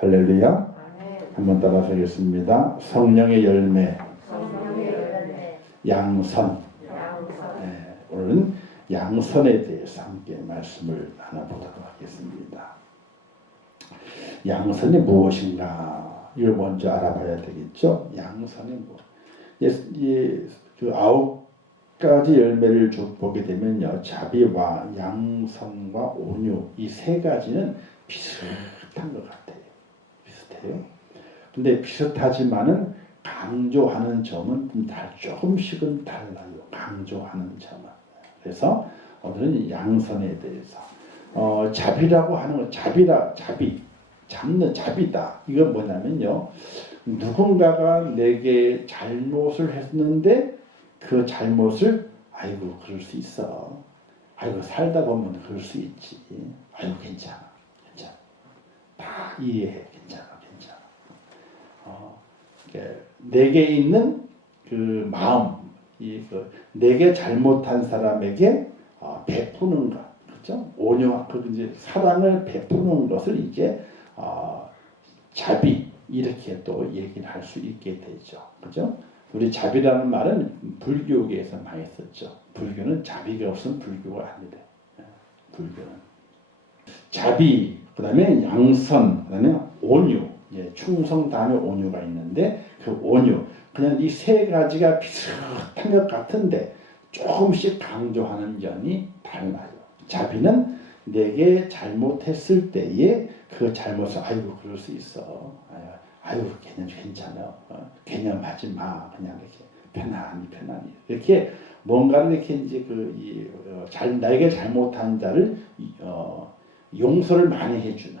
할렐루야. 한번 따라서 하겠습니다. 성령의 열매, 양선. 네, 오늘은 양선에 대해서 함께 말씀을 나눠보도록 하겠습니다. 양선이 무엇인가? 이걸 먼저 알아봐야 되겠죠. 양선이 뭐? 그 9가지 열매를 쭉 보게 되면요, 자비와 양선과 온유, 이 세 가지는 비슷한 것 같아요. 비슷해요. 근데 비슷하지만은 강조하는 점은 조금씩은 달라요. 강조하는 점은. 그래서 오늘은 양선에 대해서 자비라고 하는 건 자비 잡는 자비다. 이건 뭐냐면요, 누군가가 내게 잘못을 했는데 그 잘못을 아이고 그럴 수 있어. 아이고 살다 보면 그럴 수 있지. 아이고 괜찮아. 다 이해해. 괜찮아. 내게 있는 그 마음, 내게 잘못한 사람에게 베푸는 것, 그렇죠? 온유, 이제 사랑을 베푸는 것을 이제 자비 이렇게 또 얘기를 할 수 있게 되죠, 그렇죠? 우리 자비라는 말은 불교계에서 많이 썼죠. 불교는 자비가 없으면 불교가 아니래. 불교는 자비, 그다음에 양선, 그다음에 온유. 충성 다음에 온유가 있는데 그 온유, 그냥 이 세 가지가 비슷한 것 같은데 조금씩 강조하는 점이 달라요. 자비는 내게 잘못했을 때에 그 잘못을 아이고 그럴 수 있어. 아이고 괜찮아. 개념하지 마. 그냥 이렇게 편안히 이렇게 뭔가를 이렇게 이제 나에게 잘못한 자를 용서를 많이 해주는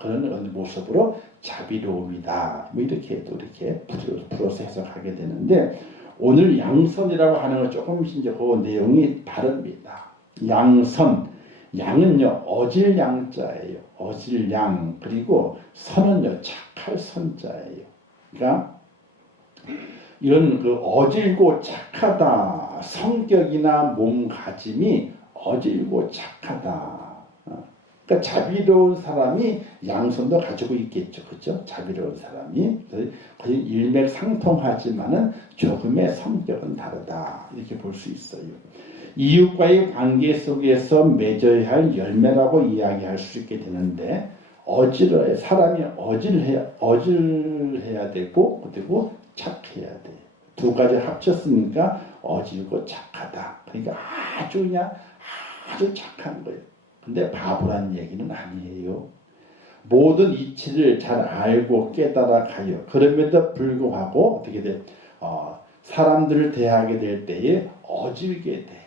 그런 모습으로 자비로움이다. 뭐 이렇게 또 이렇게 풀어서 해석하게 되는데, 오늘 양선이라고 하는 건 조금씩 이제 그 내용이 다릅니다. 양선, 양은요 어질 양자예요. 어질 양. 그리고 선은요 착할 선자예요. 그러니까 이런 그 어질고 착하다, 성격이나 몸가짐이 어질고 착하다. 그러니까 자비로운 사람이 양선도 가지고 있겠죠, 그렇죠? 자비로운 사람이 거의 일맥상통하지만은 조금의 성격은 다르다, 이렇게 볼 수 있어요. 이웃과의 관계 속에서 맺어야 할 열매라고 이야기할 수 있게 되는데, 사람이 어질해야 되고 그리고 착해야 돼. 두 가지 합쳤으니까 어질고 착하다. 그러니까 아주 착한 거예요. 근데 바보란 얘기는 아니에요. 모든 이치를 잘 알고 깨달아 가요. 그럼에도 불구하고 어떻게 돼? 사람들을 대하게 될 때에 어질게 돼.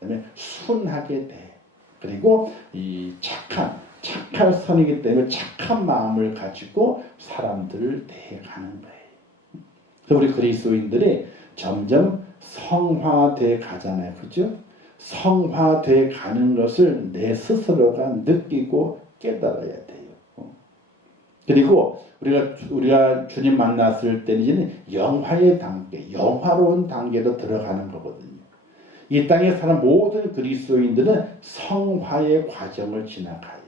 그다음에 순하게 돼. 그리고 이 착할 선이기 때문에 착한 마음을 가지고 사람들을 대해가는 거예요. 그래서 우리 그리스도인들이 점점 성화돼 가잖아요, 그죠? 성화돼 가는 것을 내 스스로가 느끼고 깨달아야 돼요. 그리고 우리가 주님 만났을 때는 영화의 단계, 영화로운 단계로 들어가는 거거든요. 이 땅에 사는 모든 그리스도인들은 성화의 과정을 지나가요.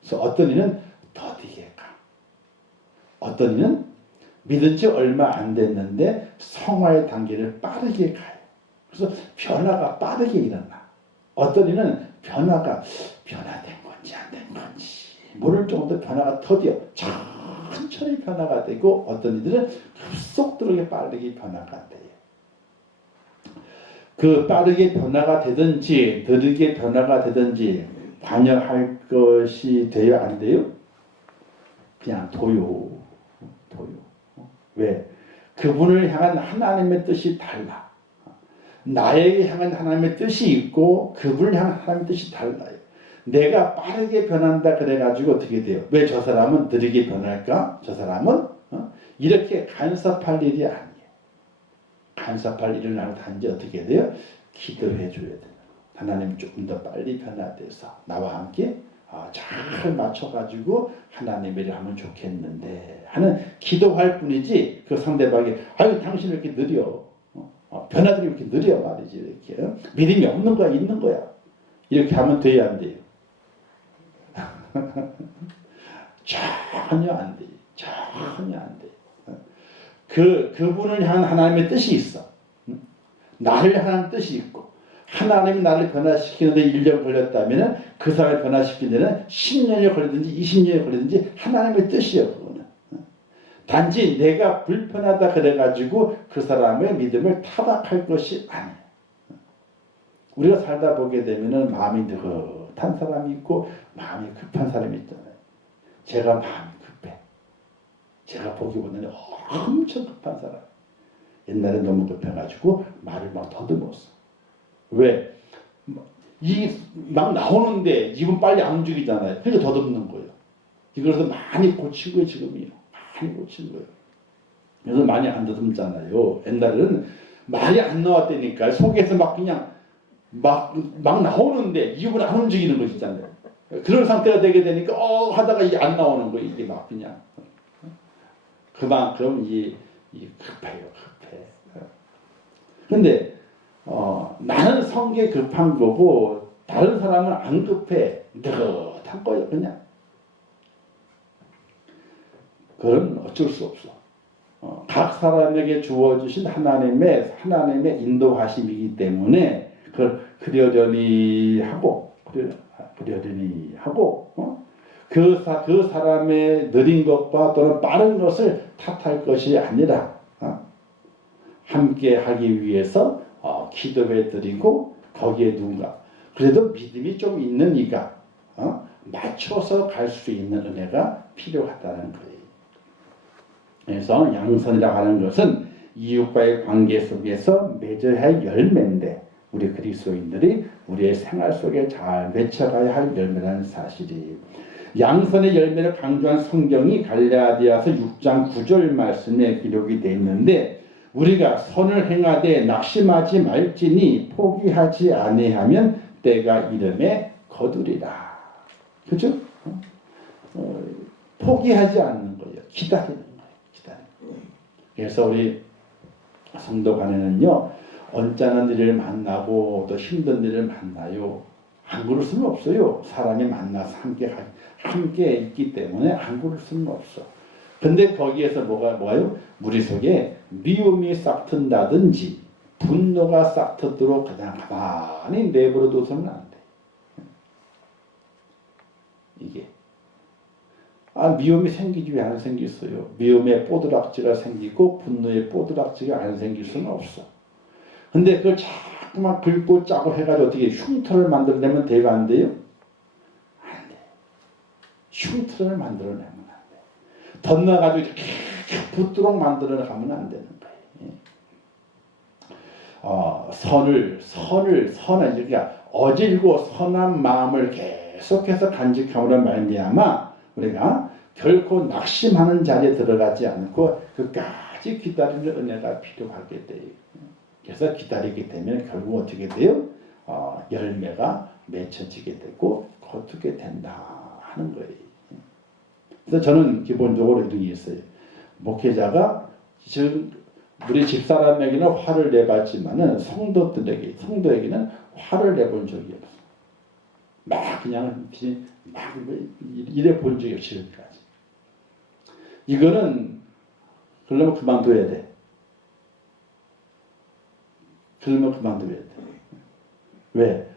그래서 어떤 이는 더디게 가. 어떤 이는 믿은 지 얼마 안 됐는데 성화의 단계를 빠르게 가요. 그래서 변화가 빠르게 일어나. 어떤 이는 변화된 건지 안 된 건지 모를 정도 변화가 더뎌 천천히 변화가 되고, 어떤 이들은 급속도로 빠르게 변화가 돼요. 그 빠르게 변화가 되든지 느리게 변화가 되든지 관여할 것이 돼요, 안 돼요? 그냥 둬요. 왜? 그분을 향한 하나님의 뜻이 달라. 나에게 향한 하나님의 뜻이 있고 그분을 향한 하나님의 뜻이 달라요. 내가 빠르게 변한다 그래가지고 어떻게 돼요? 왜 저 사람은 느리게 변할까? 저 사람은 이렇게 간섭할 일이 아니에요. 간섭할 일을 나는 단지 어떻게 돼요? 기도해 줘야 돼요. 하나님 조금 더 빨리 변화돼서 나와 함께 잘 맞춰가지고 하나님의 일을 하면 좋겠는데 하는 기도할 뿐이지, 그 상대방이 아유 당신 왜 이렇게 느려? 변화들이 이렇게 느려 말이지. 이렇게 믿음이 없는 거야, 있는 거야. 이렇게 하면 돼야 안 돼요. 전혀 안 돼. 전혀 안 돼. 그분을 향한 하나님의 뜻이 있어. 나를 향한 뜻이 있고, 하나님이 나를 변화시키는데 1년 걸렸다면 그 사람을 변화시키는 데는 10년이 걸리든지 20년이 걸리든지 하나님의 뜻이에요. 그거는. 단지 내가 불편하다 그래가지고 그 사람의 믿음을 타박할 것이 아니에요. 우리가 살다 보게 되면 마음이 느긋한 사람이 있고 마음이 급한 사람이 있잖아요. 제가 마음이 급해. 제가 보기보다는 엄청 급한 사람. 옛날에 너무 급해가지고 말을 막 더듬었어. 왜? 막 나오는데 입은 빨리 안 움직이잖아요. 그러니까 더듬는 거예요. 이거를 많이 고친 거예요, 지금이요. 많이 고친 거예요. 그래서 많이 안 더듬잖아요. 옛날에는 말이 안 나왔다니까. 속에서 막 그냥 막 나오는데 입은 안 움직이는 것이잖아요. 그런 상태가 되게 되니까 하다가 이게 안 나오는 거예요. 이게 막 그냥. 그만큼 이 급해요. 급해. 근데 나는 성게 급한 거고 다른 사람은 안 급해. 느긋한 거예요. 그냥. 그건 어쩔 수 없어. 각 사람에게 주어주신 하나님의 인도하심이기 때문에 그걸 그러려니 하고 그 사람의 느린 것과 또는 빠른 것을 탓할 것이 아니라 함께 하기 위해서 기도해 드리고 거기에 누군가 그래도 믿음이 좀 있는 이가 맞춰서 갈 수 있는 은혜가 필요하다는 거예요. 그래서 양선이라고 하는 것은 이웃과의 관계 속에서 맺어야 할 열매인데 우리 그리스도인들이 우리의 생활 속에 잘 맺혀가야 할 열매라는 사실이 양선의 열매를 강조한 성경이 갈라디아서 6장 9절 말씀에 기록이 되어 있는데 우리가 선을 행하되 낙심하지 말지니 포기하지 아니하면 때가 이름에 거두리라. 그죠? 포기하지 않는 거예요. 기다리는 거예요. 그래서 우리 성도 간에는요 언짢은 일을 만나고 또 힘든 일을 만나요. 안 그럴 수는 없어요. 사람이 만나서 함께 있기 때문에 안 그럴 수는 없어. 근데 거기에서 뭐가요? 우리 속에 미움이 싹튼다든지 분노가 싹트도록 그냥 가만히 내버려 둬서는 안 돼. 이게 미움이 생기지 왜 안 생겼어요? 미움의 뽀드락지가 생기고 분노의 뽀드락지가 안 생길 수는 없어. 근데 그걸 자꾸만 긁고 짜고 해가지고 어떻게 흉터를 만들어내면 돼요? 안 돼요? 안 돼. 흉터를 만들어내면 안 돼. 덧나가지고 이렇게 붙도록 만들어가면 안 되는 거예요. 선을 그러니까 어질고 선한 마음을 계속해서 간직함으로 말미암아 우리가 결코 낙심하는 자리에 들어가지 않고 끝까지 기다리는 은혜가 필요하게 돼요. 그래서 기다리게 되면 결국 어떻게 돼요? 열매가 맺혀지게 되고 거두게 된다 하는 거예요. 그래서 저는 기본적으로 이런 게 있어요. 목회자가 지금 우리 집사람에게는 화를 내봤지만은 성도에게는 화를 내본 적이 없어. 막 그냥 막 이래 본 적이 없어 지금까지. 이거는 그러려면 그만둬야 돼. 그러면 그만둬야 돼. 왜?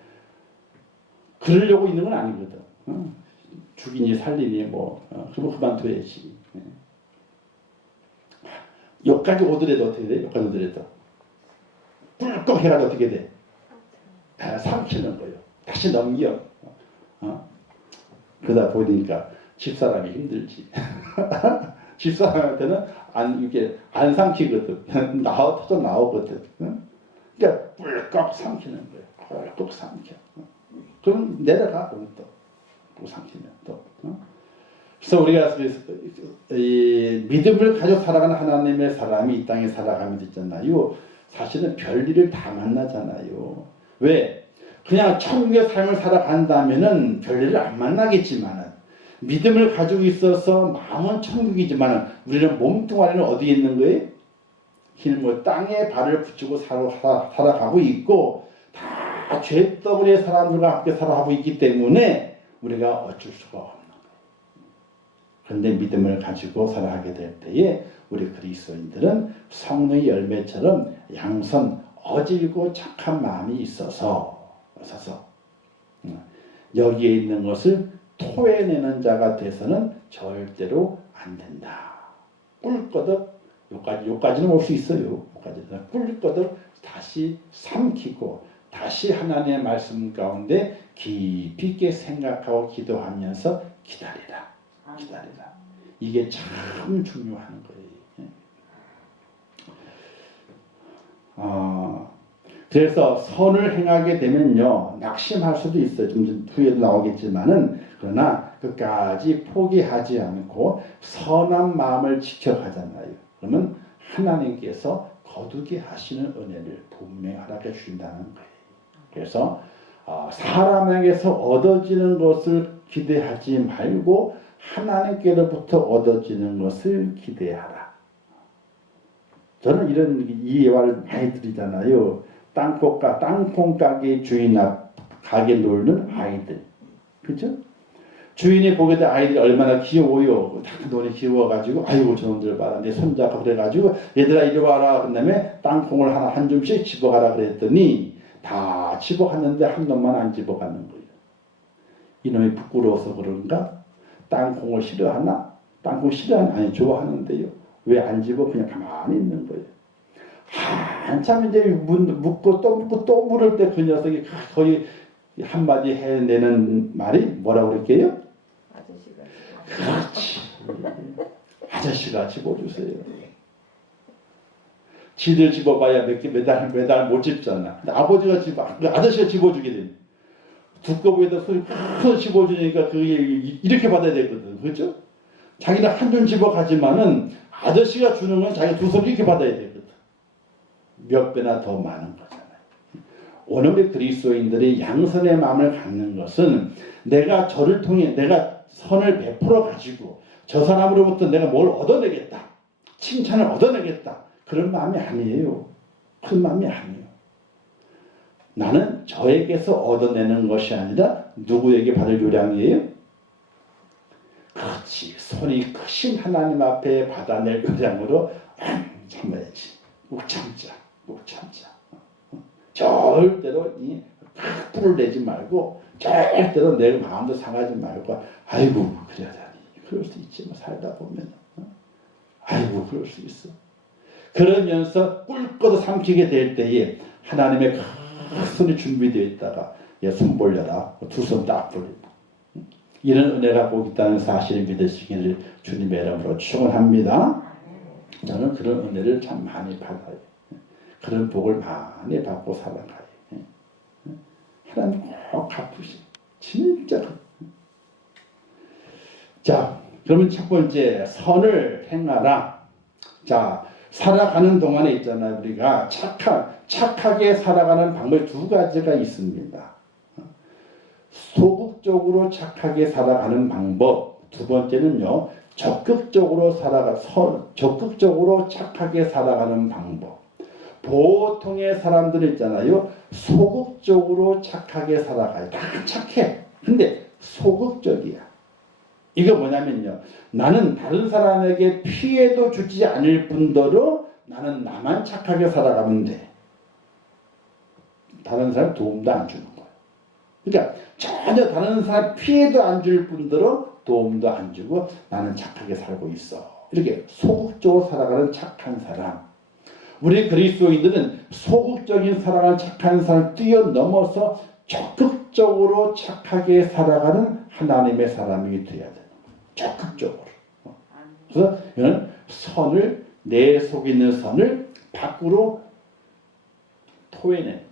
그러려고 있는 건 아니거든. 죽이니 살리니 그러면 그만둬야지. 여기까지 오더라도 어떻게 돼? 여기까지 오더라도 꿀꺽 해가지고 어떻게 돼? 삼키는 거예요. 다시 넘겨. 그러다 보니까 집사람이 힘들지. 집사람한테는 이게 안 삼키거든. 터져 나오거든. 그러니까 꿀꺽 삼키는 거예요. 꿀꺽 삼켜. 그럼 내려가. 그럼 또 삼키면 또. 그래서 우리가 이 믿음을 가지고 살아가는 하나님의 사람이 이 땅에 살아가면서 있잖아요. 사실은 별일을 다 만나잖아요. 왜? 그냥 천국의 삶을 살아간다면은 별일을 안 만나겠지만은 믿음을 가지고 있어서 마음은 천국이지만은 우리는 몸뚱아리는 어디에 있는 거예요? 뭐 땅에 발을 붙이고 살아가고 있고 다 죄덩어리의 사람들과 함께 살아가고 있기 때문에 우리가 어쩔 수가 없는 거예요. 그런데 믿음을 가지고 살아가게 될 때에 우리 그리스도인들은 성령의 열매처럼 양선 어질고 착한 마음이 있어서 여기에 있는 것을 토해내는 자가 돼서는 절대로 안 된다. 꿀거덕 요까지는 올 수 있어요. 요까지는 꿀거덕 다시 삼키고 다시 하나님의 말씀 가운데 깊이 있게 생각하고 기도하면서 기다리라. 이게 참 중요한 거예요. 그래서 선을 행하게 되면요, 낙심할 수도 있어요. 좀 후에도 나오겠지만은, 그러나 끝까지 포기하지 않고 선한 마음을 지켜가잖아요. 그러면 하나님께서 거두게 하시는 은혜를 분명히 허락해 주신다는 거예요. 그래서 사람에게서 얻어지는 것을 기대하지 말고 하나님께로부터 얻어지는 것을 기대하라. 저는 이런 이해를 많이 드리잖아요. 땅콩 가게 주인 앞 가게 놀는 아이들, 그렇죠? 주인이 보게 된 아이들이 얼마나 귀여워요. 다 눈이 귀여워가지고 아이고 저놈들 봐라 내 손자가 그래가지고 얘들아 이리 와라. 그다음에 땅콩을 한 줌씩 집어가라 그랬더니 다 집어갔는데 한 놈만 안 집어가는 거예요. 이놈이 부끄러워서 그런가? 땅콩을 싫어하나? 땅콩 아니 좋아하는데요. 왜 안 집어? 그냥 가만히 있는 거예요. 한참 이제 묻고 또 물을 때 그 녀석이 거의 한마디 해내는 말이 뭐라고 그럴게요? 그렇지. 아저씨가 집어주세요. 지들 집어봐야 매달 못 집잖아. 근데 아버지가 아저씨가 집어주게 돼. 두꺼비에다 손 집어주니까 그게 이렇게 받아야 되거든. 그렇죠? 자기는 한 줌 집어가지만은 아저씨가 주는 건 자기가 두 손 이렇게 받아야 되거든. 몇 배나 더 많은 거잖아요. 오늘의 그리스도인들이 양선의 마음을 갖는 것은 내가 저를 통해 내가 선을 베풀어 가지고 저 사람으로부터 내가 뭘 얻어내겠다. 칭찬을 얻어내겠다. 그런 마음이 아니에요. 큰 마음이 아니에요. 나는 저에게서 얻어내는 것이 아니라 누구에게 받을 요량이에요? 그렇지. 손이 크신 하나님 앞에 받아낼 요량으로 참아야지. 못 참자. 절대로 이 뿔을 내지 말고 절대로 내 마음도 상하지 말고 아이고 그러다니 그럴 수 있지 뭐 살다 보면 아이고 그럴 수 있어. 그러면서 꿀거도 삼키게 될 때에 하나님의 큰 손이 준비되어 있다가 손 벌려라 두 손 딱 벌리고 이런 은혜가 꼭 있다는 사실을 믿으시기를 주님의 이름으로 축원합니다. 저는 그런 은혜를 참 많이 받아요. 그런 복을 많이 받고 살아가요. 하나님 꼭 갚으시. 진짜. 자, 그러면 첫 번째 선을 행하라. 자, 살아가는 동안에 있잖아요. 우리가 착하게 살아가는 방법이 두 가지가 있습니다. 소극적으로 착하게 살아가는 방법. 두 번째는요. 적극적으로 착하게 살아가는 방법. 보통의 사람들 있잖아요. 소극적으로 착하게 살아가요. 다 착해. 근데 소극적이야. 이거 뭐냐면요. 나는 다른 사람에게 피해도 주지 않을 뿐더러 나는 나만 착하게 살아가면 돼. 다른 사람 도움도 안 주는 거야. 그러니까 전혀 다른 사람 피해도 안 줄 뿐더러 도움도 안 주고 나는 착하게 살고 있어. 이렇게 소극적으로 살아가는 착한 사람. 우리 그리스도인들은 소극적인 사랑을 착한 사람을 뛰어넘어서 적극적으로 착하게 살아가는 하나님의 사람이 되어야 돼요. 적극적으로. 그래서 이는 선을 내 속에 있는 선을 밖으로 토해내는.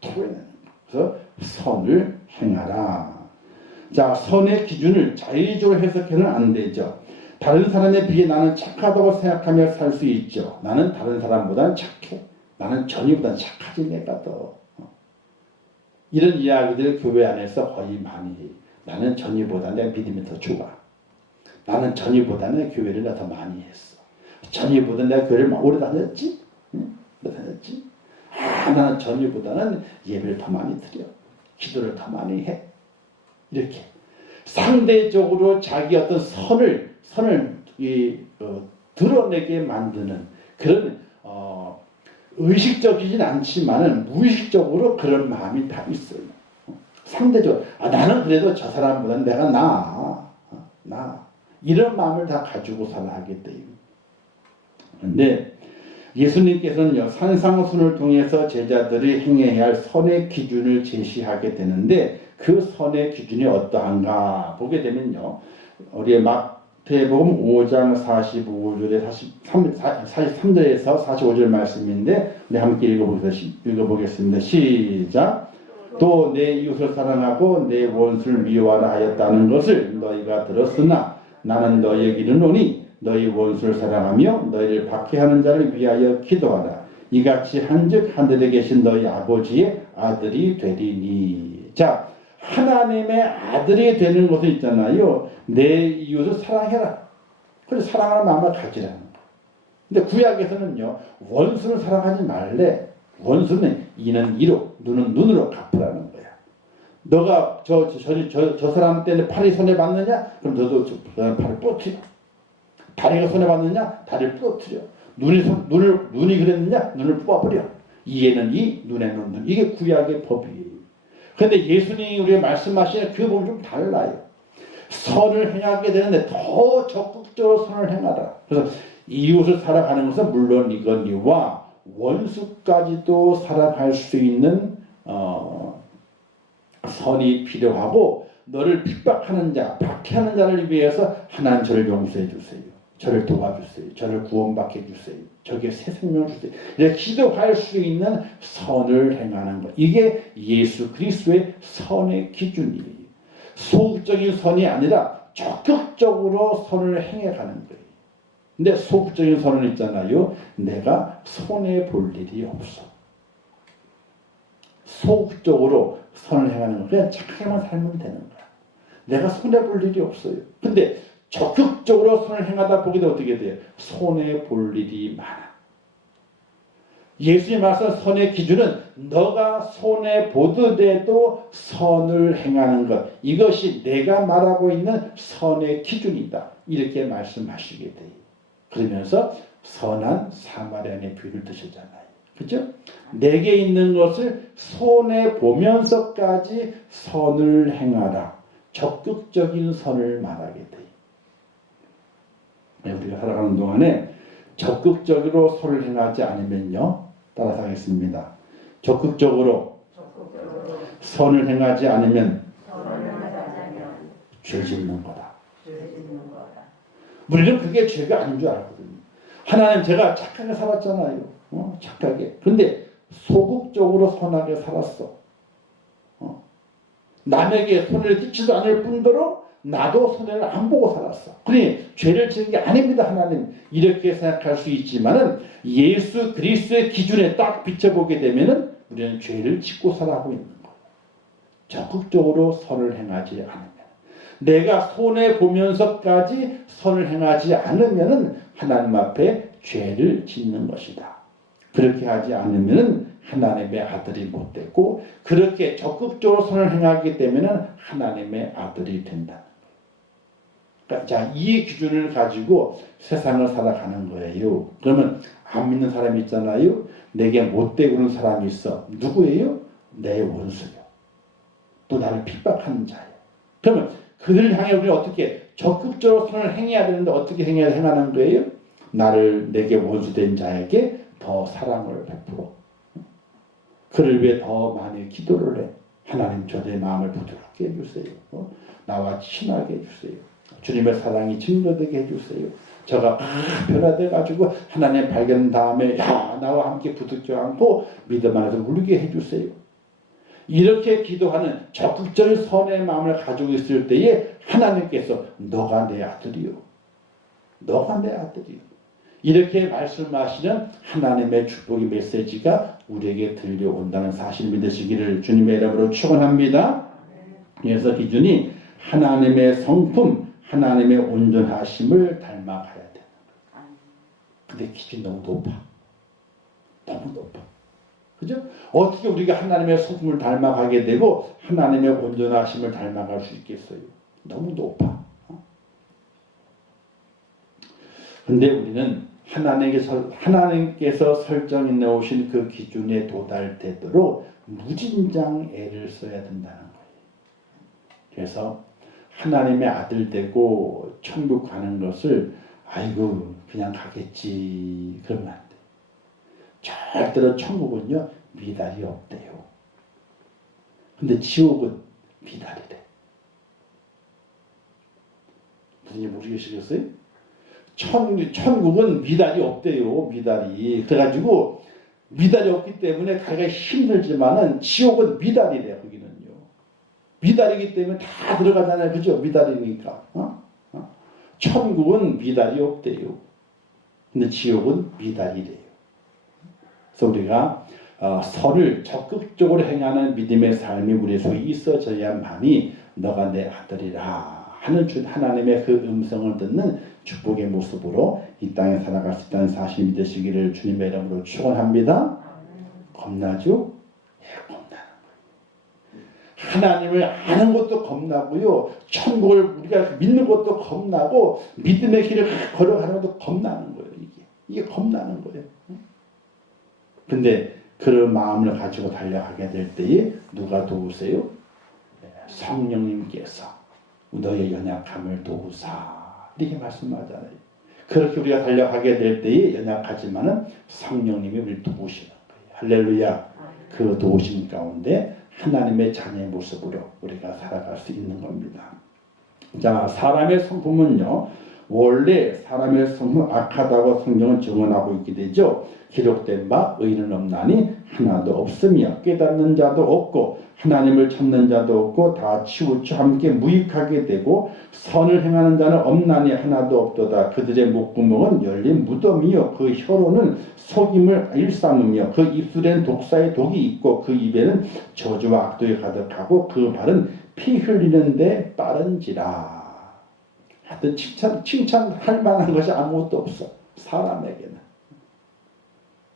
그래서 선을 행하라. 자, 선의 기준을 자의적으로 해석해서는 안 되죠. 다른 사람에 비해 나는 착하다고 생각하며 살 수 있죠. 나는 다른 사람보다는 착해. 나는 전이보다 착하지 내가 더. 이런 이야기들 교회 안에서 거의 많이 해요. 나는 전이보다 내 믿음이 더 좋아. 나는 전이보다는 교회를 더 많이 했어. 전이보다 내가 교회를 오래 다녔지? 나는 전이보다는 예배를 더 많이 드려. 기도를 더 많이 해. 이렇게. 상대적으로 자기 어떤 선을 드러내게 만드는 그런 의식적이진 않지만은 무의식적으로 그런 마음이 다 있어요. 상대적으로 나는 그래도 저 사람보다는 내가 나 이런 마음을 다 가지고 살아가게 돼요. 그런데 예수님께서는요, 산상순을 통해서 제자들이 행해야 할 선의 기준을 제시하게 되는데 그 선의 기준이 어떠한가 보게 되면요, 우리의 마태복음 5장 45절에 43절에서 45절 말씀인데 우리 함께 읽어보겠습니다. 시작. 또 내 이웃을 사랑하고 내 원수를 미워하라 하였다는 것을 너희가 들었으나 나는 너희에게 이르노니 너희 원수를 사랑하며 너희를 박해하는 자를 위하여 기도하라. 이같이 한즉 하늘에 계신 너희 아버지의 아들이 되리니. 자, 하나님의 아들이 되는 것은 있잖아요. 내 이웃을 사랑해라. 그래서 사랑하는 마음을 가지라는 거예요. 근데 구약에서는요, 원수를 사랑하지 말래. 원수는 이는 이로, 눈은 눈으로 갚으라는 거야. 너가 저 사람 때문에 팔이 손에 받느냐? 그럼 너도 저 사람 팔을 부러뜨려. 다리가 손에 받느냐? 다리를 부러뜨려. 눈이 그랬느냐? 눈을 뽑아버려. 이에는 이, 눈에는 눈. 이게 구약의 법이에요. 그런데 예수님이 우리가 말씀하시는 그 법은 좀 달라요. 선을 행하게 되는데 더 적극적으로 선을 행하라. 그래서 이웃을 살아가는 것은 물론 이거니와 원수까지도 살아갈 수 있는 선이 필요하고, 너를 핍박하는 자, 박해하는 자를 위해서 하나님 저를 용서해 주세요. 저를 도와주세요. 저를 구원받게 해주세요. 저에게 새 생명을 주세요. 이렇게 기도할 수 있는 선을 행하는 것. 이게 예수 그리스도의 선의 기준이에요. 소극적인 선이 아니라 적극적으로 선을 행해가는 거예요. 근데 소극적인 선은 있잖아요. 내가 손해볼 일이 없어. 소극적으로 선을 행하는 건 그냥 착하게만 살면 되는 거야. 내가 손해볼 일이 없어요. 근데 적극적으로 선을 행하다 보게 되면 어떻게 돼요? 손해볼 일이 많아. 예수님 말씀 선의 기준은 너가 손해보더라도 선을 행하는 것. 이것이 내가 말하고 있는 선의 기준이다. 이렇게 말씀하시게 돼요. 그러면서 선한 사마리아인의 비유를 드시잖아요. 그죠? 내게 있는 것을 손해보면서까지 선을 행하라. 적극적인 선을 말하게 돼요. 우리가 살아가는 동안에 적극적으로 선을 행하지 않으면요, 따라서 하겠습니다. 적극적으로 선을 행하지 않으면 죄 짓는 거다. 우리는 그게 죄가 아닌 줄 알거든요. 하나님, 제가 착하게 살았잖아요. 착하게. 근데 소극적으로 선하게 살았어. 남에게 손해를 끼치도 않을 뿐더러 나도 손해를 안 보고 살았어. 그러니 죄를 지은 게 아닙니다, 하나님. 이렇게 생각할 수 있지만은 예수 그리스도의 기준에 딱 비춰보게 되면은 우리는 죄를 짓고 살아가고 있는 거예요. 적극적으로 선을 행하지 않으면. 내가 손해보면서까지 선을 행하지 않으면은 하나님 앞에 죄를 짓는 것이다. 그렇게 하지 않으면은 하나님의 아들이 못 되고, 그렇게 적극적으로 선을 행하기 때문에 하나님의 아들이 된다. 그러니까 자, 이 기준을 가지고 세상을 살아가는 거예요. 그러면 안 믿는 사람이 있잖아요. 내게 못되고 그런 사람이 있어. 누구예요? 내 원수요. 또 나를 핍박하는 자예요. 그러면 그들을 향해 우리는 어떻게 적극적으로 선을 행해야 되는데 어떻게 행하는 거예요? 나를 내게 원수된 자에게 더 사랑을 베풀어. 그를 위해 더 많이 기도를 해. 하나님, 저의 마음을 부드럽게 해주세요. 나와 친하게 해주세요. 주님의 사랑이 증거되게 해주세요. 저가 변화돼가지고 하나님 발견 다음에 나와 함께 부딪지 않고 믿음 안에서 울게 해주세요. 이렇게 기도하는 적극적인 선의 마음을 가지고 있을 때에 하나님께서 너가 내 아들이요. 너가 내 아들이요. 이렇게 말씀하시는 하나님의 축복의 메시지가 우리에게 들려온다는 사실 믿으시기를 주님의 이름으로 축원합니다. 그래서 기준이 하나님의 성품, 하나님의 온전하심을 닮아가야 돼. 근데 기준이 너무 높아. 너무 높아. 그죠? 어떻게 우리가 하나님의 성품을 닮아가게 되고 하나님의 온전하심을 닮아갈 수 있겠어요? 너무 높아. 근데 우리는 하나님께서 설정해 놓으신 그 기준에 도달되도록 무진장 애를 써야 된다는 거예요. 그래서 하나님의 아들 되고 천국 가는 것을 아이고 그냥 가겠지 그러면 안 돼. 절대로 천국은요 미달이 없대요. 근데 지옥은 미달이래. 무슨 일 모르시겠어요? 천국은 미달이 없대요. 미달이. 그래가지고 미달이 없기 때문에 가기가 힘들지만은 지옥은 미달이래. 거기는요. 미달이기 때문에 다 들어가잖아요. 그죠? 미달이니까. 천국은 미달이 없대요. 근데 지옥은 미달이래요. 그래서 우리가 선을 적극적으로 행하는 믿음의 삶이 우리 속에 있어져야만이 너가 내 아들이라 하는 하나님의 그 음성을 듣는 축복의 모습으로 이 땅에 살아갈 수 있다는 사실을 믿으시기를 주님의 이름으로 축원합니다. 겁나죠? 예, 겁나는 거예요. 하나님을 아는 것도 겁나고요. 천국을 우리가 믿는 것도 겁나고 믿음의 길을 걸어가는 것도 겁나는 거예요. 이게 겁나는 거예요. 근데 그런 마음을 가지고 달려가게 될 때에 누가 도우세요? 성령님께서 너의 연약함을 도우사 이렇게 말씀하잖아요. 그렇게 우리가 달려가게 될 때에 연약하지만은 성령님이 우리를 도우시는 거예요. 할렐루야. 그 도우심 가운데 하나님의 자녀의 모습으로 우리가 살아갈 수 있는 겁니다. 자, 사람의 성품은요. 원래 사람의 성품은 악하다고 성경은 증언하고 있게 되죠. 기록된 바 의인은 없나니 하나도 없으며 깨닫는 자도 없고 하나님을 찾는 자도 없고 다 치우쳐 함께 무익하게 되고 선을 행하는 자는 없나니 하나도 없도다. 그들의 목구멍은 열린 무덤이요 그 혀로는 속임을 일삼으며 그 입술에는 독사의 독이 있고 그 입에는 저주와 악독이 가득하고 그 발은 피 흘리는데 빠른지라. 하여튼 칭찬할 만한 것이 아무것도 없어. 사람에게는.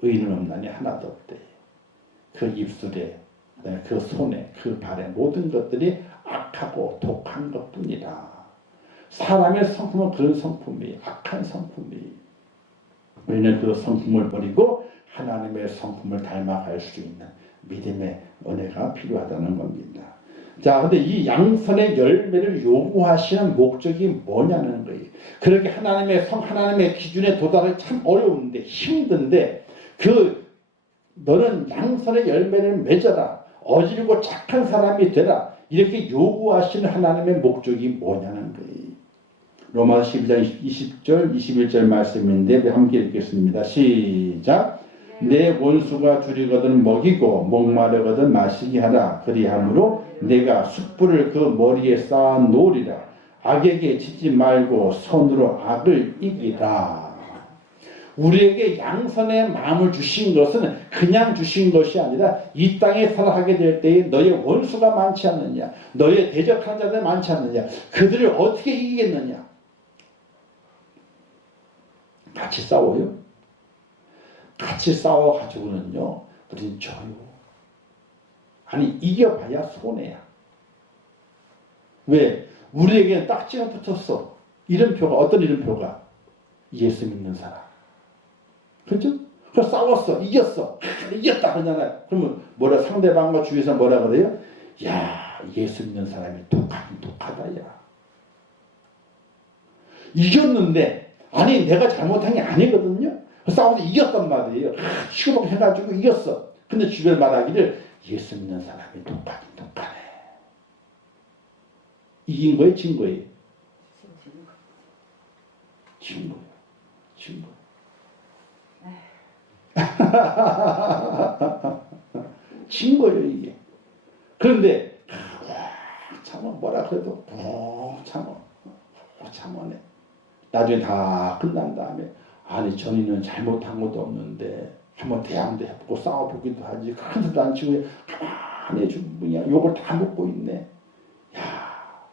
의인은 없나니 하나도 없대. 그 입술에, 그 손에, 그 발에 모든 것들이 악하고 독한 것뿐이라. 사람의 성품은 그런 성품이 악한 성품이. 우리는 그 성품을 버리고 하나님의 성품을 닮아갈 수 있는 믿음의 은혜가 필요하다는 겁니다. 자, 근데 이 양선의 열매를 요구하시는 목적이 뭐냐는 거예요. 그렇게 하나님의 기준에 도달하기 참 어려운데, 힘든데, 너는 양선의 열매를 맺어라. 어지르고 착한 사람이 되라. 이렇게 요구하시는 하나님의 목적이 뭐냐는 거예요. 로마서 12장 20절, 21절 말씀인데 함께 읽겠습니다. 시작. 내 원수가 줄이거든 먹이고 목마르거든 마시게 하라. 그리함으로 내가 숯불을 그 머리에 쌓아 놓으리라. 악에게 지지 말고 손으로 악을 이기라. 우리에게 양선의 마음을 주신 것은 그냥 주신 것이 아니라 이 땅에 살아가게 될 때에 너의 원수가 많지 않느냐, 너의 대적한 자들이 많지 않느냐, 그들을 어떻게 이기겠느냐. 같이 싸워요. 같이 싸워가지고는요 우리는 져요. 아니 이겨봐야 손해야. 왜? 우리에게는 딱지가 붙었어. 이름표가. 어떤 이름표가? 예수 믿는 사람. 그렇죠? 그래서 싸웠어. 이겼어. 이겼다 그러잖아요. 그러면 상대방과 주위에서 뭐라 그래요? 야, 예수 믿는 사람이 독하긴 독하다. 야. 이겼는데 아니 내가 잘못한 게 아니거든요. 싸워서 이겼단 말이에요. 치고받고 해가지고 이겼어. 근데 주변 말하기를 예수 믿는 사람이 독하긴 독하네. 이긴 거예요? 진 거예요? 진 거예요. 진 거예요. 진 거예요 이게. 그런데 참아 뭐라 그래도 참아내. 나중에 다 끝난 다음에 아니 전이는 잘못한 것도 없는데 한번 대항도 해보고 싸워보기도 하지. 큰 소리도 안 치고 가만히 좀 그냥 욕을 다 먹고 있네. 야,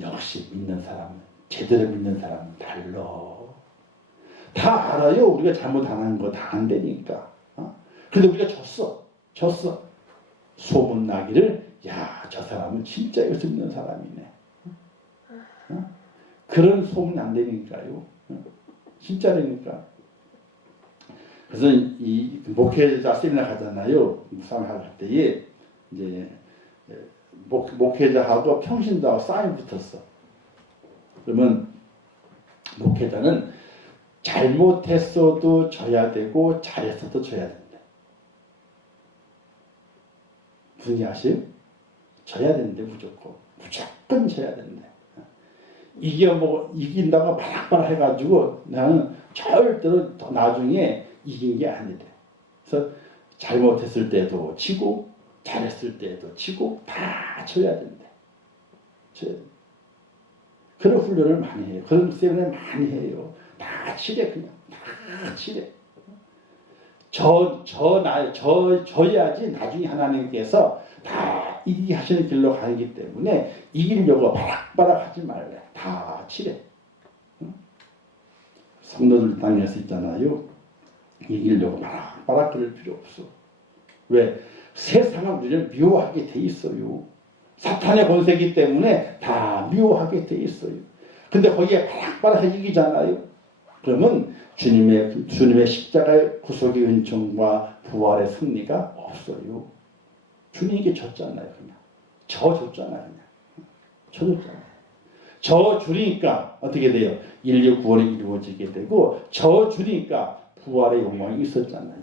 역시 믿는 사람은, 제대로 믿는 사람은 달라. 다 알아요. 우리가 잘못 안 한 거 다 안 되니까. 근데 우리가 졌어. 소문나기를 야, 저 사람은 진짜 예수 믿는 사람이네. 그런 소문이 안 되니까요. 진짜라니까. 그래서 이 목회자 세미나 가잖아요. 묵상할 때에 이제 목회자하고 평신도하고 싸움이 붙었어. 그러면 목회자는 잘못했어도 져야 되고 잘했어도 져야 된다. 무슨 얘기 아세요? 져야 되는데 무조건 져야 된다. 이긴다고 바락바락 해가지고 나는 절대로 나중에 이긴 게 아니다. 그래서 잘못했을 때도 치고 잘했을 때도 치고 다 져야 된다. 그런 훈련을 많이 해요. 그런 세미나를 많이 해요. 다 치래 그냥 다 치래. 져야지 나중에 하나님께서 다 이기게 하시는 길로 가기 때문에 이기려고 바락바락 하지 말래. 다 치래. 성도들 땅에서 있잖아요. 이기려고 바락바락 그럴 필요 없어. 왜? 세상은 우리를 미워하게 돼 있어요. 사탄의 권세이기 때문에 다 미워하게 돼 있어요. 근데 거기에 바락바락 이기잖아요. 그러면 주님의 십자가의 구속의 은총과 부활의 승리가 없어요. 주님에게 졌잖아요. 그냥 졌잖아요. 저 주니까 어떻게 돼요? 인류 구원이 이루어지게 되고 저 주니까 부활의 영광이 있었잖아요.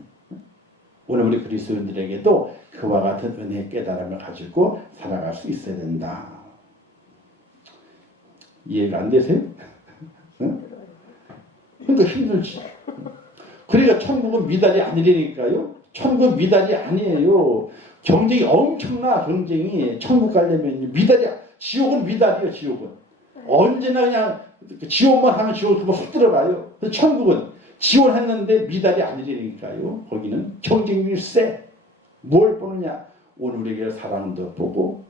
오늘 우리 그리스도인들에게도 그와 같은 은혜의 깨달음을 가지고 살아갈 수 있어야 된다. 이해가 안 되세요? 응? 그러니까 힘들지. 그러니까 천국은 미달이 아니라니까요. 천국 미달이 아니에요. 경쟁이 엄청나. 경쟁이 천국 가려면 미달이야. 지옥은 미달이에요. 지옥은 언제나 그냥 지원만 하면 지옥 그거 훅 들어가요. 근데 천국은 지원했는데 미달이 아니라니까요. 거기는 경쟁률이 세. 뭘 보느냐? 오늘 우리에게 사랑도 보고,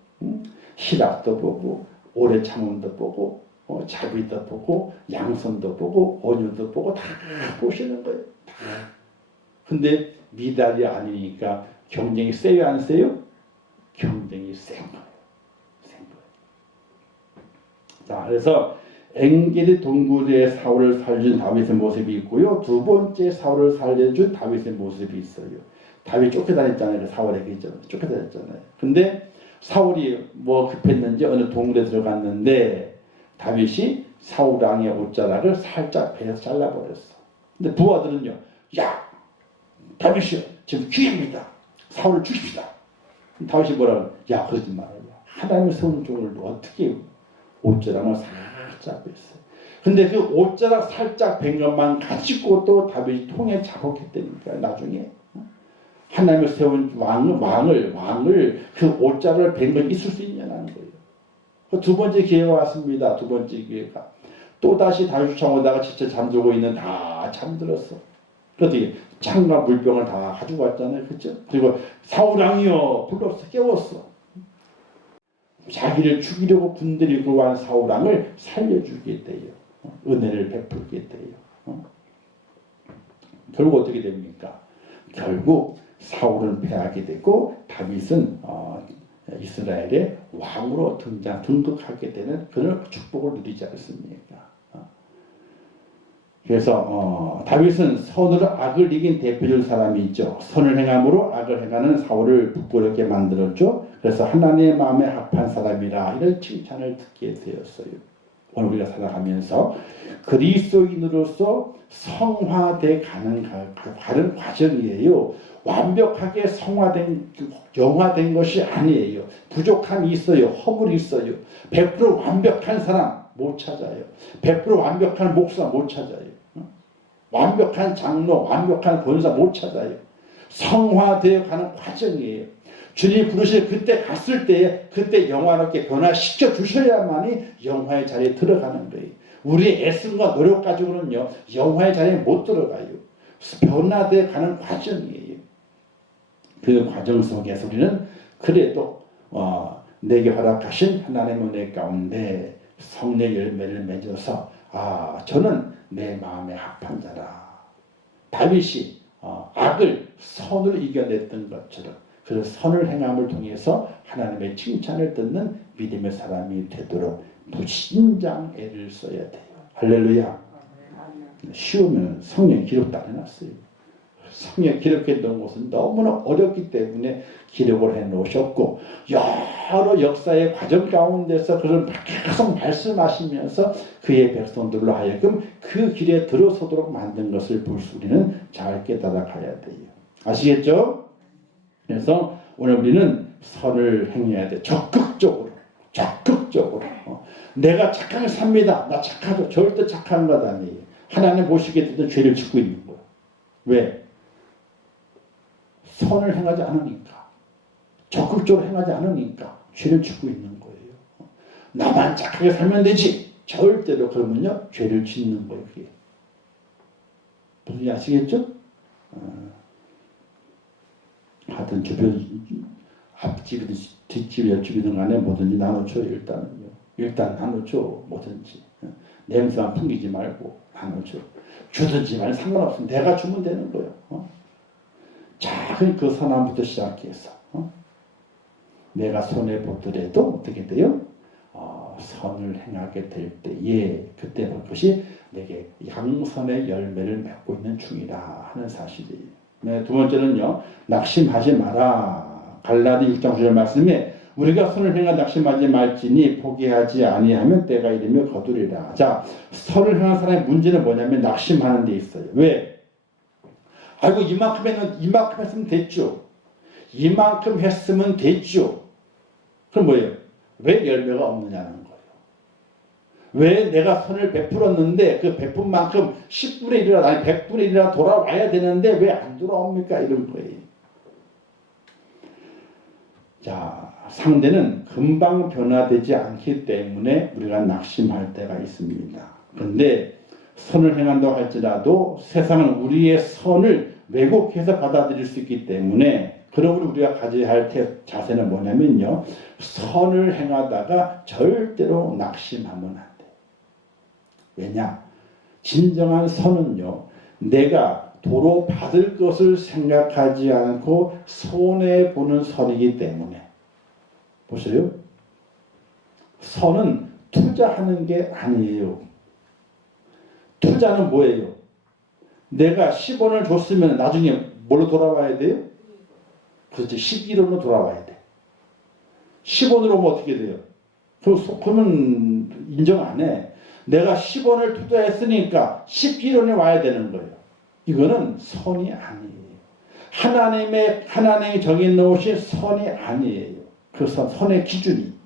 희락도 보고, 오래 참음도 보고, 자비도 보고, 양선도 보고, 온유도 보고 다 보시는 거예요. 다. 근데 미달이 아니니까 경쟁이 세요, 안 세요? 경쟁이 센 거예요. 자, 그래서 엥게리 동굴의 사울을 살려준 다윗의 모습이 있고요. 두 번째 사울을 살려준 다윗의 모습이 있어요. 다윗 쫓겨다녔잖아요. 사울에게 있잖아요. 쫓겨다녔잖아요. 근데 사울이 뭐 급했는지 어느 동굴에 들어갔는데 다윗이 사울 왕의 옷자락을 살짝 베어서 잘라버렸어. 근데 부하들은요. 야! 다윗이요. 지금 기회입니다. 사울을 죽입시다. 다윗이 뭐라고? 야, 그러지 말아요. 하나님의 세운 종을 어떻게 옷자락을 살짝 뺐어요. 근데 그 옷자락 살짝 뺀 것만 가지고 또 다윗이 통에 잡았겠다니까. 나중에 하나님을 세운 왕을 그 옷자락을 뺀 건 있을 수 있냐는 거예요. 그 두 번째 기회가 왔습니다. 두 번째 기회가 또다시 다윗 청오다가 지쳐 잠들고 있는 다 잠들었어. 그랬더니 창과 물병을 다 가지고 왔잖아요. 그렇죠? 그리고 사울 왕이여 불러서 깨웠어. 자기를 죽이려고 군들이고 간 사울 왕을 살려주게 돼요. 은혜를 베풀게 돼요. 결국 어떻게 됩니까? 결국 사울은 패하게 되고 다윗은 이스라엘의 왕으로 등극하게 되는 그런 축복을 누리지 않습니까? 그래서 다윗은 선으로 악을 이긴 대표적 사람이 있죠. 선을 행함으로 악을 행하는 사울을 부끄럽게 만들었죠. 그래서 하나님의 마음에 합한 사람이라 이런 칭찬을 듣게 되었어요. 오늘 우리가 살아가면서 그리스도인으로서 성화돼 가는 과정이에요. 완벽하게 영화된 것이 아니에요. 부족함이 있어요. 허물이 있어요. 100% 완벽한 사람 못 찾아요. 100% 완벽한 목사 못 찾아요. 완벽한 장로, 완벽한 권사 못 찾아요. 성화되어 가는 과정이에요. 주님이 부르실 그때 갔을 때에 그때 영화롭게 변화시켜 주셔야만이 영화의 자리에 들어가는 거예요. 우리의 애씀과 노력 가지고는요 영화의 자리에 못 들어가요. 변화되어 가는 과정이에요. 그 과정 속에서 우리는 그래도 내게 허락하신 하나님의 은혜 가운데 성령의 열매를 맺어서 저는 내 마음에 합한 자라. 다윗이 악을 선으로 이겨냈던 것처럼 그 선을 행함을 통해서 하나님의 칭찬을 듣는 믿음의 사람이 되도록 무진장 애를 써야 돼요. 할렐루야. 쉬우면 성령 기록도 안 해놨어요. 성령 기록해 놓은 것은 너무나 어렵기 때문에 기록을 해 놓으셨고, 여러 역사의 과정 가운데서 그걸 계속 말씀하시면서 그의 백성들로 하여금 그 길에 들어서도록 만든 것을 우리는 잘 깨달아 가야 돼요. 아시겠죠? 그래서 오늘 우리는 선을 행해야 돼. 적극적으로. 내가 착하게 삽니다. 나 착하죠. 절대 착한 것 아니에요. 하나님 보시기에 되던 죄를 짓고 있는 거예요. 왜? 선을 행하지 않으니까. 적극적으로 행하지 않으니까 죄를 짓고 있는 거예요. 나만 착하게 살면 되지. 절대로 그러면요, 죄를 짓는 거예요. 그게. 무슨 아시겠죠? 하여튼 주변 앞집이든 뒷집 옆집이든 간에 뭐든지 나눠줘. 일단 나눠줘. 뭐든지 냄새만 풍기지 말고 나눠줘. 주든지 말든 상관없으면 내가 주면 되는 거예요. 작은 그 선함부터 시작해서 내가 손해 보더라도 어떻게 돼요? 선을 행하게 될 때에 그때 그것이 내게 양선의 열매를 맺고 있는 중이라 하는 사실이에요. 네, 두 번째는요, 낙심하지 마라. 갈라디 6장 9절 말씀에 우리가 선을 행하 낙심하지 말지니 포기하지 아니하면 때가 이르며 거두리라. 자, 선을 행한 사람의 문제는 뭐냐면 낙심하는 데 있어요. 왜? 아이고 이만큼 했으면 됐죠. 이만큼 했으면 됐죠. 그럼 뭐예요? 왜 열매가 없느냐는 거예요. 왜 내가 선을 베풀었는데 그 베푼 만큼 10분의 1이라 아니 100분의 1이라 돌아와야 되는데 왜 안 돌아옵니까? 이런 거예요. 자, 상대는 금방 변화되지 않기 때문에 우리가 낙심할 때가 있습니다. 그런데 선을 행한다고 할지라도 세상은 우리의 선을 왜곡해서 받아들일 수 있기 때문에 그러므로 우리가 가져야 할 자세는 뭐냐면요, 선을 행하다가 절대로 낙심하면 안 돼. 왜냐? 진정한 선은요, 내가 도로 받을 것을 생각하지 않고 손해보는 선이기 때문에. 보세요. 선은 투자하는 게 아니에요. 투자는 뭐예요? 내가 10원을 줬으면 나중에 뭘로 돌아와야 돼요? 그렇지, 11원으로 돌아와야 돼. 10원으로 오면 어떻게 돼요? 그러면 인정 안 해. 내가 10원을 투자했으니까 11원이 와야 되는 거예요. 이거는 선이 아니에요. 하나님이 정해놓으신 선이 아니에요. 그 선의 기준이.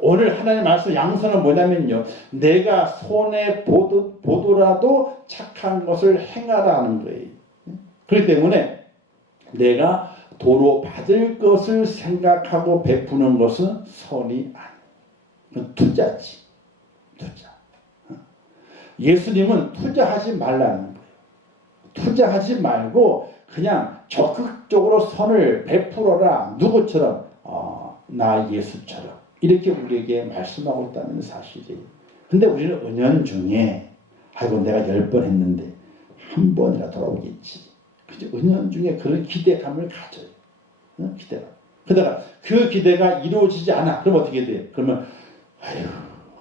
오늘 하나님 말씀 양선은 뭐냐면요, 내가 손해 보더라도 착한 것을 행하라는 거예요. 그렇기 때문에 내가 도로 받을 것을 생각하고 베푸는 것은 선이 아니에요. 투자지. 투자. 예수님은 투자하지 말라는 거예요. 투자하지 말고 그냥 적극적으로 선을 베풀어라. 누구처럼? 나 예수처럼. 이렇게 우리에게 말씀하고 있다는 사실이에요. 근데 우리는 은연중에 아이고 내가 10번 했는데 한 번이라 돌아오겠지. 그죠? 은연중에 그런 기대감을 가져요. 기대감. 그러다가 그 기대가 이루어지지 않아. 그럼 어떻게 돼요? 그러면 아유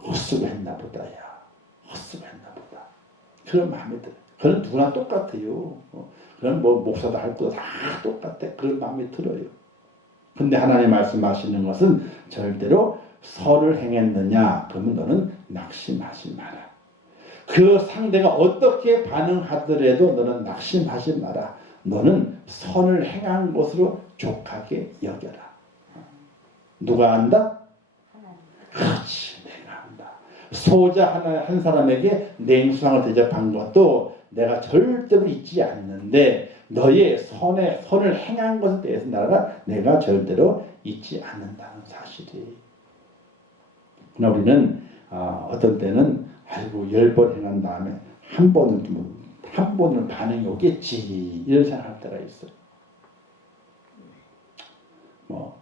헛수고했나 보다. 야 헛수고했나 보다. 그런 마음이 들어요. 그건 누구나 똑같아요. 그런 뭐 목사도 할 거 다 똑같아. 그런 마음이 들어요. 근데 하나님 말씀하시는 것은 절대로 선을 행했느냐? 그러면 너는 낙심하지 마라. 그 상대가 어떻게 반응하더라도 너는 낙심하지 마라. 너는 선을 행한 것으로 족하게 여겨라. 누가 안다? 그렇지, 내가 안다. 소자 한 사람에게 냉수상을 대접한 것도 내가 절대로 잊지 않는데 너의 선을 행한 것에 대해서 내가 절대로 잊지 않는다는 사실이. 그러나 우리는 어떤 때는 아이고 10번 행한 다음에 한 번은 반응이 오겠지 이런 생각할 때가 있어요. 뭐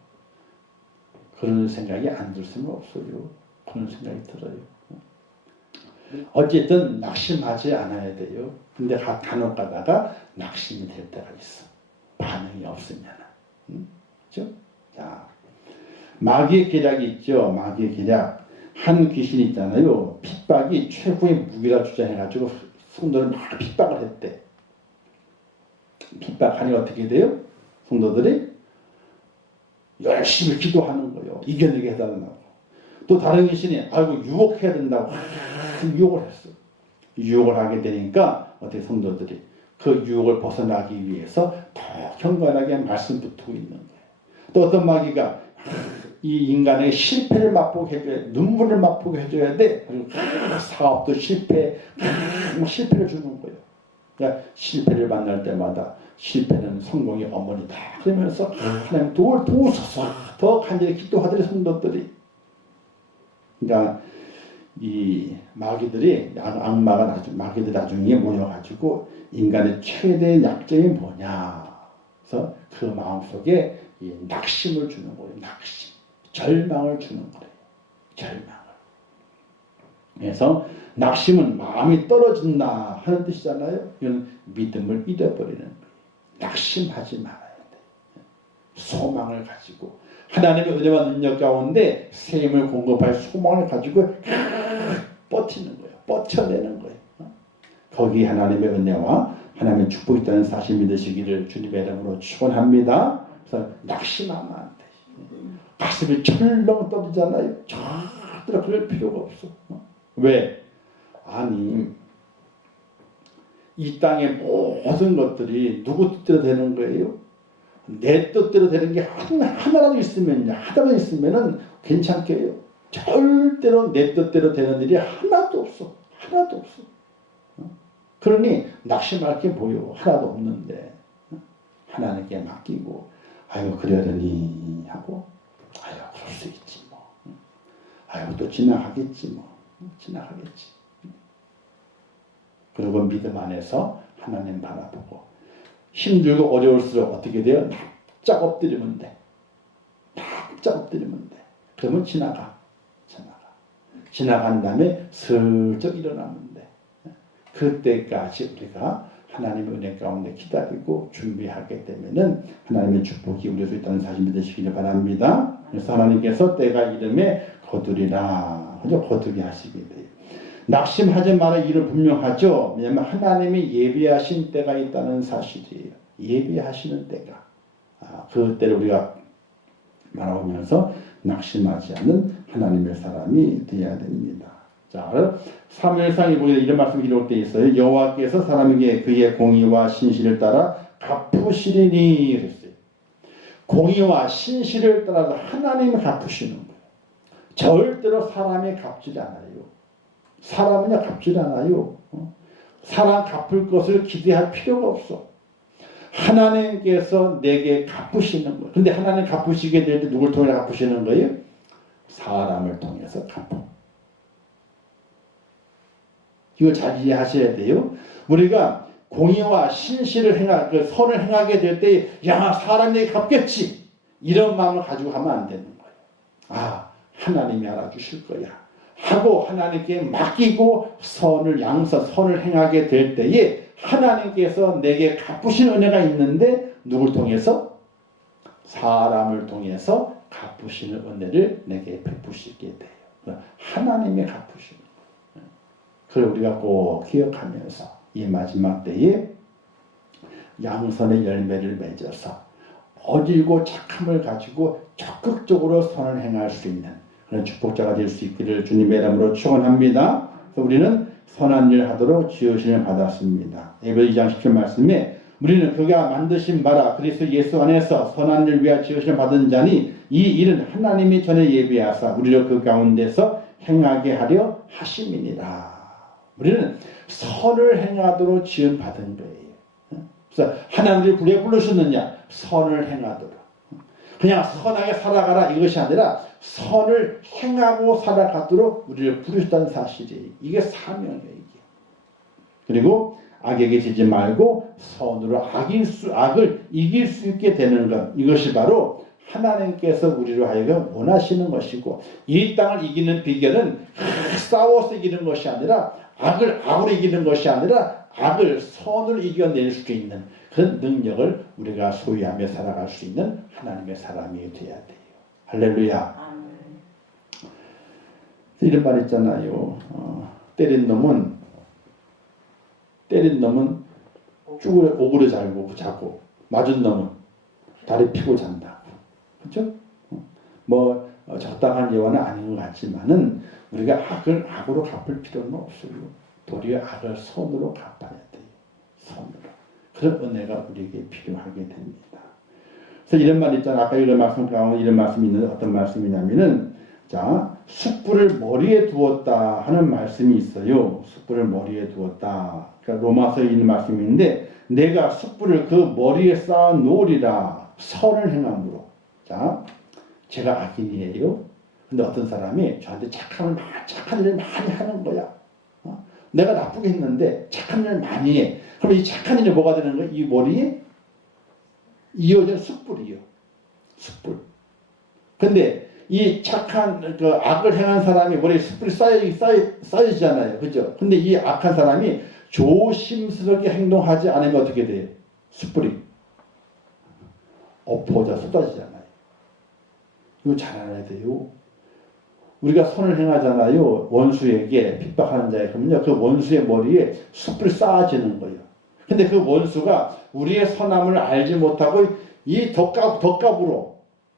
그런 생각이 안 들 수는 없어요. 그런 생각이 들어요. 어쨌든 낙심하지 않아야 돼요. 근데 간혹 가다가 낙심이 될 때가 있어. 반응이 없으면. 그렇죠? 자, 마귀의 계략이 있죠. 마귀의 계략. 한 귀신이 있잖아요. 핍박이 최고의 무기라 주장해가지고 성도를 막 핍박을 했대. 핍박하니 어떻게 돼요? 성도들이 열심히 기도하는 거예요. 이겨내게 해달라고. 또 다른 귀신이 아이고 유혹해야 된다고 유혹을 했어. 유혹을 하게 되니까 어떻게 성도들이 그 유혹을 벗어나기 위해서 더 경건하게 말씀 붙고 있는 거예요. 또 어떤 마귀가 이 인간의 실패를 맛보게 해줘야 돼. 눈물을 맛보게 해줘야 돼. 그리고 사업도 실패를 주는 거예요. 그러니까 실패를 만날 때마다 실패는 성공의 어머니다. 그러면서 하나님 도우소서 더 간절히 기도하더니 성도들이. 그러니까 이 마귀들이 마귀들 나중에 모여가지고 인간의 최대 약점이 뭐냐. 그래서 그 마음속에 이 낙심을 주는 거예요. 낙심. 절망을 주는 거예요. 절망을. 그래서 낙심은 마음이 떨어진다 하는 뜻이잖아요. 이건 믿음을 잃어버리는 거예요. 낙심하지 말아야 돼. 소망을 가지고 하나님의 은혜와 능력 가운데 새 힘을 공급할 소망을 가지고 버티는 거예요. 버텨내는 거예요. 거기 하나님의 은혜와 하나님의 축복이 있다는 사실 믿으시기를 주님의 이름으로 축원합니다. 그래서 낙심하면 안 돼. 가슴이 철렁 떠들잖아요. 절대로 그럴 필요가 없어. 왜? 아니 이 땅의 모든 것들이 누구 뜻대로 되는 거예요? 내 뜻대로 되는 게 하나라도 있으면은 괜찮게요. 절대로 내 뜻대로 되는 일이 하나도 없어. 하나도 없어. 그러니 낙심할 게 뭐요? 하나도 없는데 하나님께 맡기고 아유 그러려니 하고 아유 그럴 수 있지 뭐. 아유 또 지나가겠지 뭐. 지나가겠지. 그리고 믿음 안에서 하나님 바라보고 힘들고 어려울수록 어떻게 돼요? 납작 엎드리면 돼. 납작 엎드리면 돼. 그러면 지나가. 지나간 다음에 슬쩍 일어나면 돼. 그때까지 우리가 하나님의 은혜 가운데 기다리고 준비하게 되면은 하나님의 축복이 우리 수 있다는 사실 믿으시기를 바랍니다. 그래서 하나님께서 때가 이름에 거두리라. 그죠? 거두게 하시게 돼요. 낙심하지 마라 이를 분명하죠. 왜냐하면 하나님이 예비하신 때가 있다는 사실이에요. 예비하시는 때가. 그 때를 우리가 바라보면서 낙심하지 않는 하나님의 사람이 되어야 됩니다. 자, 사무엘상에 보면 이런 말씀이 기록되어 있어요. 여호와께서 사람에게 그의 공의와 신실을 따라 갚으시리니 그랬어요. 공의와 신실을 따라서 하나님이 갚으시는 거예요. 절대로 사람이 갚지 않아요. 사람은요 갚지 않아요. 사람 갚을 것을 기대할 필요가 없어. 하나님께서 내게 갚으시는 거예요. 근데 하나님 갚으시게 될 때 누굴 통해 갚으시는 거예요? 사람을 통해서 갚어. 이거 잘 이해하셔야 돼요. 우리가 공의와 신실을 선을 행하게 될 때, 야, 사람이 갚겠지. 이런 마음을 가지고 하면 안 되는 거예요. 하나님이 알아주실 거야. 하고 하나님께 맡기고 선을 행하게 될 때에 하나님께서 내게 갚으신 은혜가 있는데 누굴 통해서? 사람을 통해서 갚으시는 은혜를 내게 베푸시게 돼요. 하나님이 갚으시는 거예요. 그걸 우리가 꼭 기억하면서 이 마지막 때에 양선의 열매를 맺어서 어질고 착함을 가지고 적극적으로 선을 행할 수 있는 그런 축복자가 될 수 있기를 주님의 이름으로 축원합니다. 그래서 우리는 선한 일 하도록 지으심을 받았습니다. 에베소 2장 10절 말씀에 우리는 그가 만드신 바라 그리스도 예수 안에서 선한 일 위하여 지으심을 받은 자니 이 일은 하나님이 전에 예비하사 우리를 그 가운데서 행하게 하려 하심이니라. 우리는 선을 행하도록 지음 받은 거예요. 그래서 하나님이 왜 부르셨느냐? 선을 행하도록. 그냥 선하게 살아가라 이것이 아니라 선을 행하고 살아가도록 우리를 부르셨다는 사실이에요. 이게 사명이에요. 이게. 그리고 악에게 지지 말고 선으로 악을 이길 수 있게 되는 것. 이것이 바로 하나님께서 우리로 하여금 원하시는 것이고 이 땅을 이기는 비결은 싸워서 이기는 것이 아니라 악으로 이기는 것이 아니라 악을 선으로 이겨낼 수 있는 그런 능력을 우리가 소유하며 살아갈 수 있는 하나님의 사람이 되어야 돼요. 할렐루야. 이런 말 있잖아요. 때린 놈은 쭈그려 오그려 자고 맞은 놈은 다리 펴고 잔다고. 그렇죠? 뭐 적당한 예화는 아닌 것 같지만은 우리가 악을 악으로 갚을 필요는 없어요. 도리어 악을 선으로 갚아야 돼요. 선으로. 그런 은혜가 우리에게 필요하게 됩니다. 그래서 이런 말 있잖아요. 아까 이런 말씀 가운데 이런 말씀이 있는데 어떤 말씀이냐면은 자, 숯불을 머리에 두었다 하는 말씀이 있어요. 숯불을 머리에 두었다. 그러니까 로마서에 있는 말씀인데 내가 숯불을 그 머리에 쌓아 놓으리라 선을 행함으로. 자, 제가 악인이에요. 근데 어떤 사람이 저한테 착한 일을 많이 하는 거야. 내가 나쁘게 했는데 착한 일을 많이 해. 그럼 이 착한 일이 뭐가 되는 거야? 이 머리에 이어진 숯불이요. 숯불. 근데 이 착한 그 악을 행한 사람이 머리에 숯불이 쌓여지잖아요. 그죠? 근데 이 악한 사람이 조심스럽게 행동하지 않으면 어떻게 돼요? 숯불이 엎어져 쏟아지잖아요. 이거 잘 알아야 돼요. 우리가 선을 행하잖아요. 원수에게 핍박하는 자에 그러면요. 그 원수의 머리에 숯불이 쌓아지는 거예요. 근데 그 원수가 우리의 선함을 알지 못하고 이 덕갑으로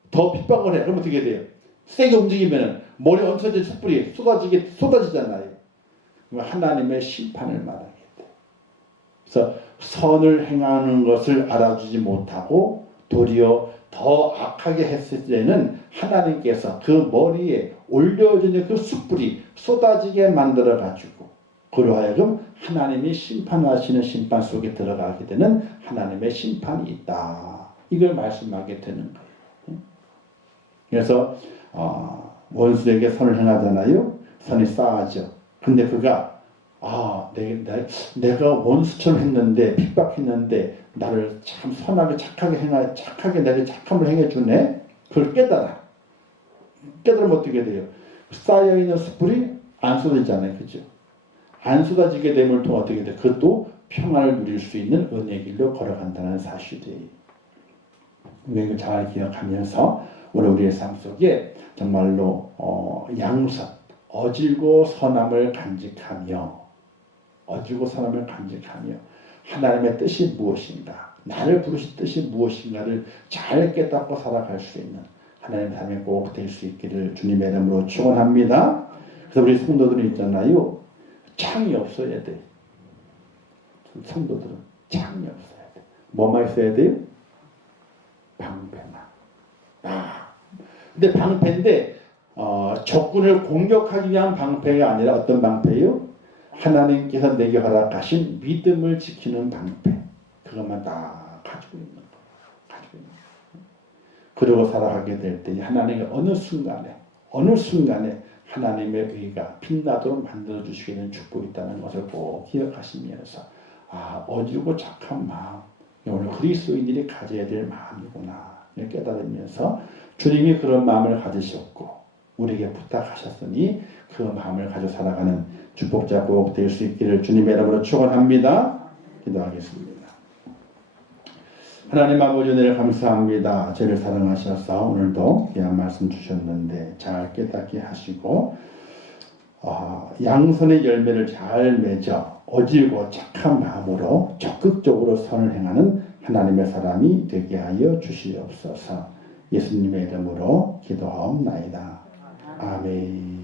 더 핍박을 해. 그럼 어떻게 돼요? 세게 움직이면 머리에 얹혀진 숯불이 쏟아지잖아요. 하나님의 심판을 말하게 돼요. 그래서 선을 행하는 것을 알아주지 못하고 도리어 더 악하게 했을 때는 하나님께서 그 머리에 올려진 그 숯불이 쏟아지게 만들어 가지고 그로 하여금 하나님이 심판하시는 심판 속에 들어가게 되는 하나님의 심판이 있다. 이걸 말씀하게 되는 거예요. 그래서 원수에게 선을 행하잖아요. 선이 쌓아져. 근데 그가 내가 원수처럼 했는데 핍박했는데 나를 참 선하게 착하게 내게 착함을 행해주네. 그걸 깨달으면 어떻게 돼요? 쌓여있는 숯불이 안 쏟아지잖아요. 그죠? 안 쏟아지게 됨을 통해 어떻게 돼요? 그것도 평안을 누릴 수 있는 은혜의 길로 걸어간다는 사실이에요. 이걸 잘 기억하면서 오늘 우리의 삶 속에 정말로 양선, 어질고 선함을 간직하며 하나님의 뜻이 무엇인가, 나를 부르신 뜻이 무엇인가를 잘 깨닫고 살아갈 수 있는 하나님의 삶이 꼭 될 수 있기를 주님의 이름으로 축원합니다. 그래서 우리 성도들은 있잖아요. 창이 없어야 돼. 성도들은 창이 없어야 돼. 뭐만 있어야 돼요? 방패나. 근데 방패인데 적군을 공격하기 위한 방패가 아니라 어떤 방패요? 하나님께서 내게 허락하신 믿음을 지키는 방패. 그것만 다 가지고 있는 거예요. 그러고 살아가게 될 때 하나님이 어느 순간에 하나님의 의가 빛나도록 만들어주시게 되는 축복이 있다는 것을 꼭 기억하시면서 어지고 착한 마음, 오늘 그리스도인들이 가져야 될 마음이구나 깨달으면서 주님이 그런 마음을 가지셨고 우리에게 부탁하셨으니 그 마음을 가지고 살아가는 축복자 꼭 될 수 있기를 주님의 이름으로 축원합니다. 기도하겠습니다. 하나님 아버지 은혜를 감사합니다. 저를 사랑하셔서 오늘도 귀한 말씀 주셨는데 잘 깨닫게 하시고 양선의 열매를 잘 맺어 어질고 착한 마음으로 적극적으로 선을 행하는 하나님의 사람이 되게 하여 주시옵소서. 예수님의 이름으로 기도하옵나이다. 아멘.